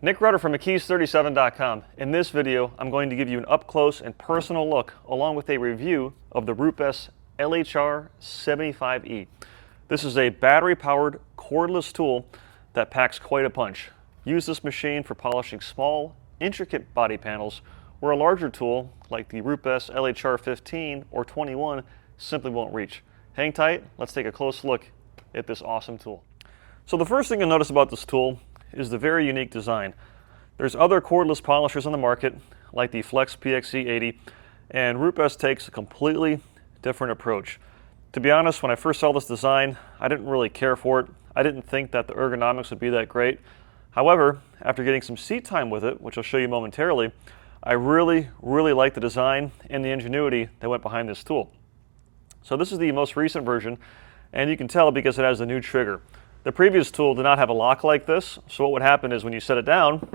Nick Rutter from McKee's37.com. In this video, I'm going to give you an up-close and personal look along with a review of the RUPES HLR75. This is a battery-powered cordless tool that packs quite a punch. Use this machine for polishing small, intricate body panels where a larger tool like the RUPES HLR15 or 21 simply won't reach. Hang tight, let's take a close look at this awesome tool. So the first thing you'll notice about this tool is the very unique design. There's other cordless polishers on the market like the Flex PXE80, and RUPES takes a completely different approach. To be honest, when I first saw this design, I didn't really care for it. I didn't think that the ergonomics would be that great. However, after getting some seat time with it, which I'll show you momentarily, I really like the design and the ingenuity that went behind this tool. So this is the most recent version, and you can tell because it has the new trigger. The previous tool did not have a lock like this, so what would happen is when you set it down,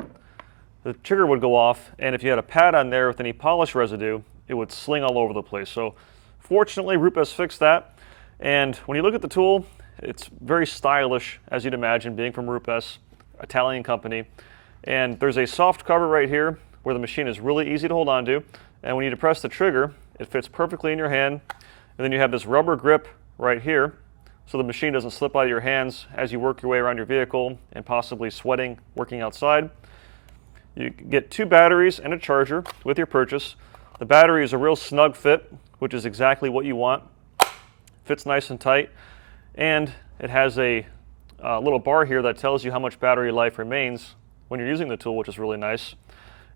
the trigger would go off, and if you had a pad on there with any polish residue, it would sling all over the place. So fortunately, RUPES fixed that, and when you look at the tool, it's very stylish, as you'd imagine, being from RUPES, Italian company. And there's a soft cover right here where the machine is really easy to hold on to, and when you depress the trigger, it fits perfectly in your hand, and then you have this rubber grip right here, so the machine doesn't slip out of your hands as you work your way around your vehicle and possibly sweating working outside. You get 2 batteries and a charger with your purchase. The battery is a real snug fit, which is exactly what you want. Fits nice and tight, and it has a little bar here that tells you how much battery life remains when you're using the tool, which is really nice.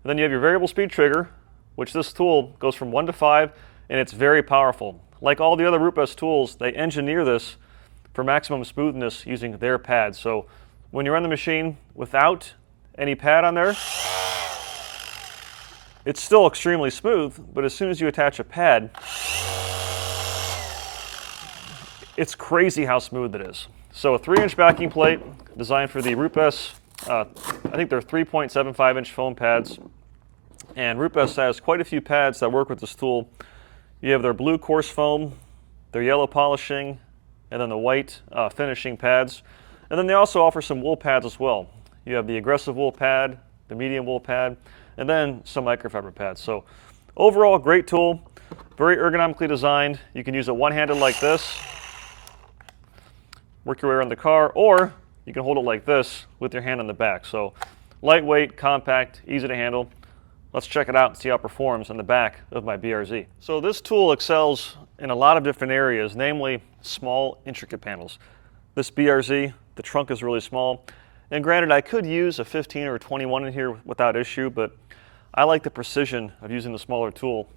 And then you have your variable speed trigger, which this tool goes from 1 to 5, and it's very powerful. Like all the other RUPES tools, they engineer this for maximum smoothness using their pads. So when you run the machine without any pad on there, it's still extremely smooth, but as soon as you attach a pad, it's crazy how smooth it is. So a 3-inch backing plate designed for the RUPES, I think they're 3.75-inch foam pads, and RUPES has quite a few pads that work with this tool. You have their blue coarse foam, their yellow polishing, and then the white finishing pads. And then they also offer some wool pads as well. You have the aggressive wool pad, the medium wool pad, and then some microfiber pads. So overall, great tool, very ergonomically designed. You can use it one-handed like this, work your way around the car, or you can hold it like this with your hand on the back. So lightweight, compact, easy to handle. Let's check it out and see how it performs on the back of my BRZ. So this tool excels in a lot of different areas, namely small, intricate panels. This BRZ, the trunk is really small, and granted, I could use a 15 or a 21 in here without issue, but I like the precision of using the smaller tool.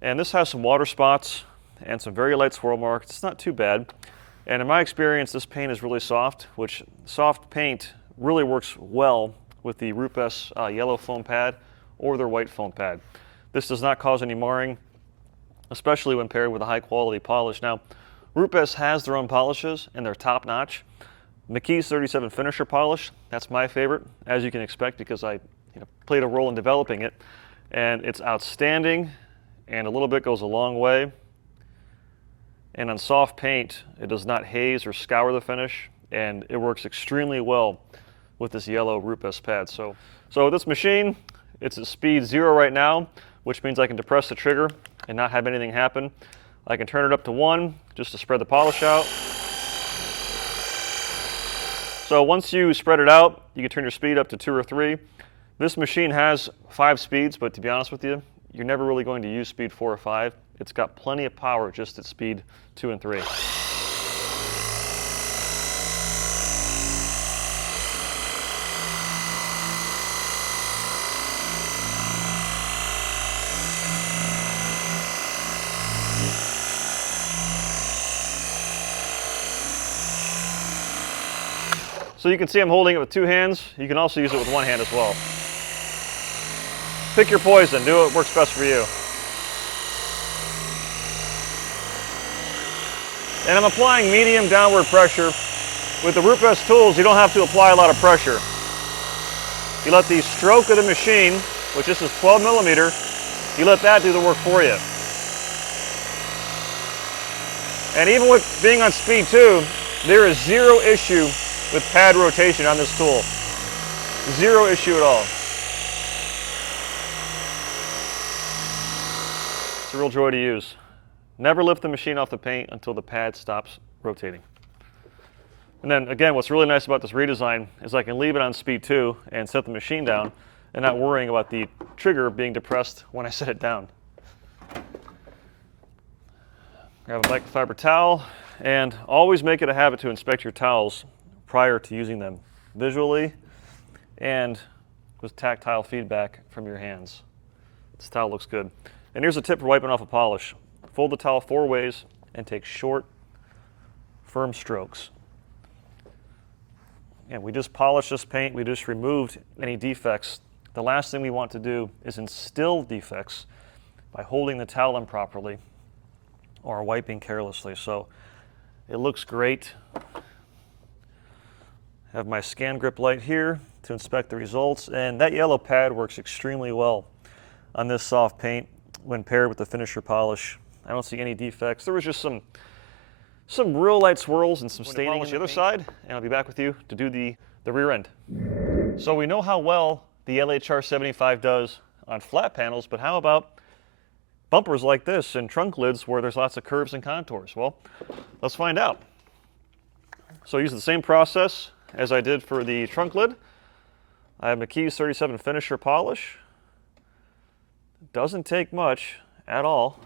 And this has some water spots and some very light swirl marks. It's not too bad. And in my experience, this paint is really soft, which soft paint really works well with the RUPES yellow foam pad or their white foam pad. This does not cause any marring, especially when paired with a high quality polish. Now, RUPES has their own polishes and they're top notch. McKee's 37 finisher polish, that's my favorite, as you can expect, because I played a role in developing it. And it's outstanding, and a little bit goes a long way. And on soft paint, it does not haze or scour the finish, and it works extremely well with this yellow RUPES pad. So with this machine, it's at speed 0 right now, which means I can depress the trigger and not have anything happen. I can turn it up to 1 just to spread the polish out. So once you spread it out, you can turn your speed up to 2 or 3. This machine has 5 speeds, but to be honest with you, you're never really going to use speed 4 or 5. It's got plenty of power just at speed 2 and 3. So you can see I'm holding it with 2 hands. You can also use it with 1 hand as well. Pick your poison, do what works best for you. And I'm applying medium downward pressure. With the RUPES tools, you don't have to apply a lot of pressure. You let the stroke of the machine, which this is 12 millimeter, you let that do the work for you. And even with being on speed 2, there is 0 issue with pad rotation on this tool. Zero issue at all. It's a real joy to use. Never lift the machine off the paint until the pad stops rotating. And then again, what's really nice about this redesign is I can leave it on speed 2 and set the machine down and not worrying about the trigger being depressed when I set it down. Grab a microfiber towel, and always make it a habit to inspect your towels prior to using them, visually and with tactile feedback from your hands. This towel looks good. And here's a tip for wiping off a polish. Fold the towel 4 ways and take short, firm strokes. And we just polished this paint, we just removed any defects. The last thing we want to do is instill defects by holding the towel improperly or wiping carelessly. So it looks great. Have my scan grip light here to inspect the results, and that yellow pad works extremely well on this soft paint when paired with the finisher polish. I don't see any defects. There was just some real light swirls and some staining on the other side, and I'll be back with you to do the rear end. So we know how well the RUPES HLR75 does on flat panels, but how about bumpers like this and trunk lids where there's lots of curves and contours? Well, let's find out. So I use the same process as I did for the trunk lid. I have McKee's 37 finisher polish. Doesn't take much at all.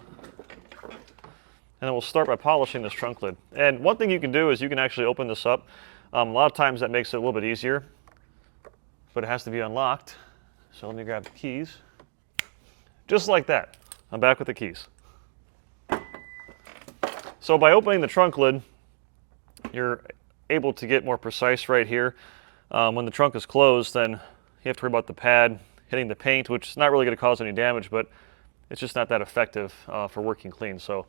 And then we'll start by polishing this trunk lid. And one thing you can do is you can actually open this up. A lot of times that makes it a little bit easier, but it has to be unlocked. So let me grab the keys. Just like that. I'm back with the keys. So by opening the trunk lid, you're able to get more precise right here. When the trunk is closed, then you have to worry about the pad hitting the paint, which is not really going to cause any damage, but it's just not that effective for working clean. So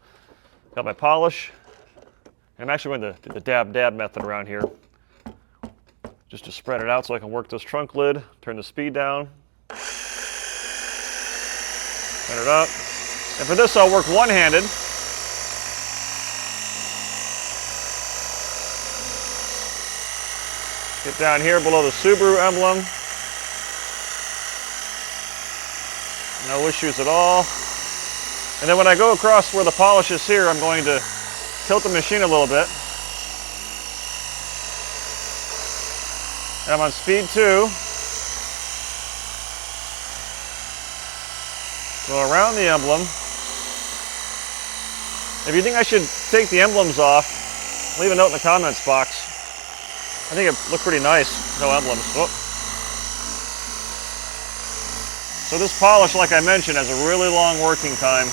got my polish. I'm actually going to do the dab method around here, just to spread it out so I can work this trunk lid, turn the speed down, turn it up. And for this, I'll work one-handed. Get down here below the Subaru emblem. No issues at all. And then when I go across where the polish is here, I'm going to tilt the machine a little bit. And I'm on speed 2. Go around the emblem. If you think I should take the emblems off, leave a note in the comments box. I think it looked pretty nice, no emblems. Oh. So this polish, like I mentioned, has a really long working time.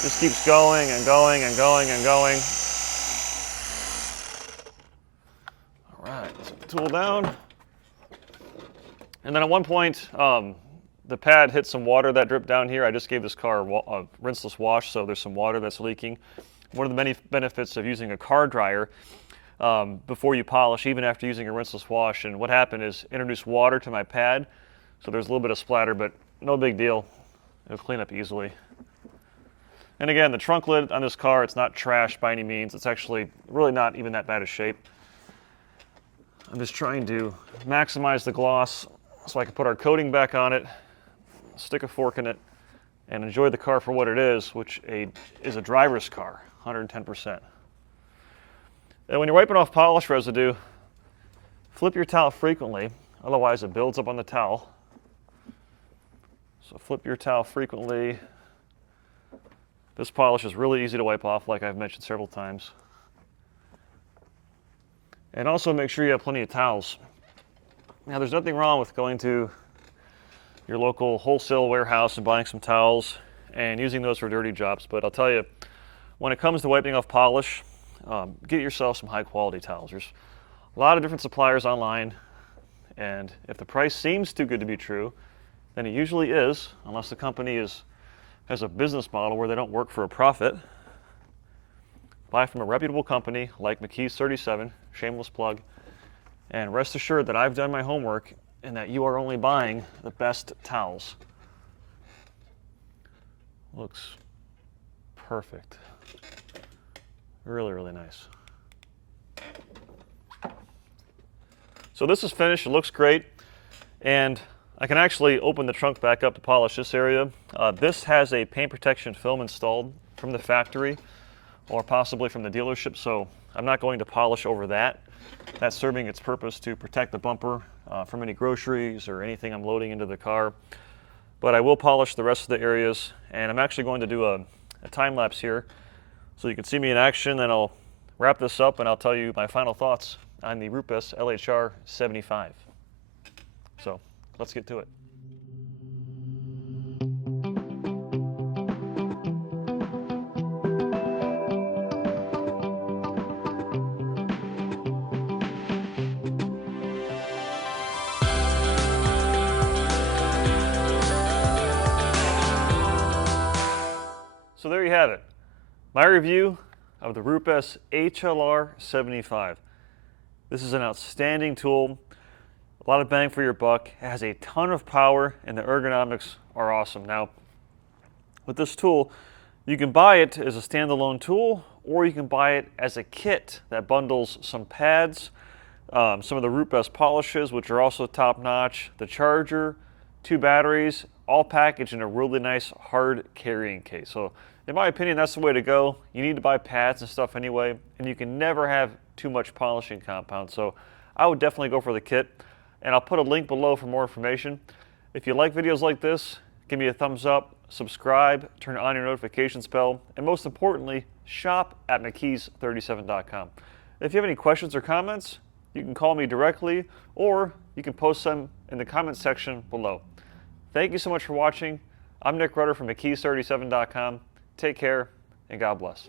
Just keeps going and going and going and going. All right, set the tool down. And then at one point, the pad hit some water that dripped down here. I just gave this car a rinseless wash, so there's some water that's leaking. One of the many benefits of using a car dryer before you polish, even after using a rinseless wash. And what happened is introduce water to my pad, so there's a little bit of splatter, but no big deal. It'll clean up easily. And again, the trunk lid on this car, it's not trash by any means. It's actually really not even that bad a shape. I'm just trying to maximize the gloss so I can put our coating back on it, stick a fork in it, and enjoy the car for what it is, which is a driver's car, 110%. And when you're wiping off polish residue, flip your towel frequently, otherwise it builds up on the towel. So flip your towel frequently. This polish is really easy to wipe off, like I've mentioned several times. And also make sure you have plenty of towels. Now, there's nothing wrong with going to your local wholesale warehouse and buying some towels and using those for dirty jobs, but I'll tell you, when it comes to wiping off polish, get yourself some high quality towels. There's a lot of different suppliers online, and if the price seems too good to be true, then it usually is, unless the company has a business model where they don't work for a profit. Buy from a reputable company like McKee's 37, shameless plug, and rest assured that I've done my homework and that you are only buying the best towels. Looks perfect. Really, really nice. So this is finished. It looks great. And I can actually open the trunk back up to polish this area. This has a paint protection film installed from the factory or possibly from the dealership, so I'm not going to polish over that. That's serving its purpose to protect the bumper from any groceries or anything I'm loading into the car. But I will polish the rest of the areas, and I'm actually going to do a time lapse here so you can see me in action. Then I'll wrap this up and I'll tell you my final thoughts on the RUPES LHR75. So let's get to it. So there you have it, my review of the RUPES HLR75. This is an outstanding tool, a lot of bang for your buck. It has a ton of power and the ergonomics are awesome. Now, with this tool, you can buy it as a standalone tool or you can buy it as a kit that bundles some pads, some of the RUPES polishes, which are also top-notch, the charger, 2 batteries, all packaged in a really nice hard carrying case. So in my opinion, that's the way to go. You need to buy pads and stuff anyway, and you can never have too much polishing compound. So I would definitely go for the kit, and I'll put a link below for more information. If you like videos like this, give me a thumbs up, subscribe, turn on your notifications bell, and most importantly, shop at McKee's37.com. If you have any questions or comments, you can call me directly, or you can post them in the comments section below. Thank you so much for watching. I'm Nick Rutter from McKee's37.com. Take care, and God bless.